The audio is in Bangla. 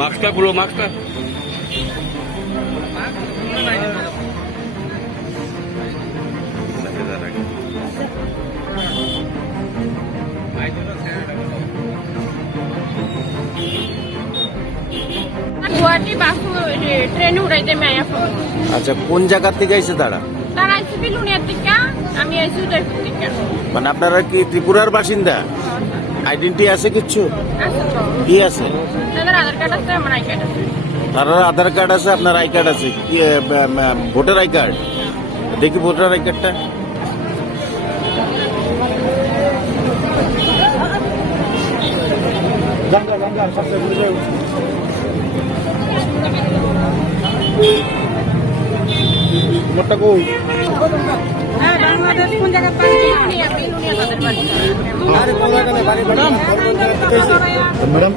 মাস্কটা খুলো, মাস্কটা। গুয়াহাটি বাসু ট্রেনে উঠাইতে মায়া ফোন। আচ্ছা, কোন জায়গা থেকে আইছে তারা? তারা আইসি বিলুনিয়ার থেকে, আমি আইসি উদয়পুর থেকে। মানে আপনারা কি ত্রিপুরার বাসিন্দা? আইডেন্টি আছে কিছু? আছে তো। কি আছে? তাদের আধার কার্ড আছে, আমার আই কার্ড আছে। তার আধার কার্ড আছে, আপনার আই কার্ড আছে, কি ভোটার আই কার্ড? দেখি ভোটার আই কার্ডটা। হ্যাঁ, বাংলাদেশ কোন জায়গা পাই? বিলুনিয়া তাদের বাড়ি। ম্যাডাম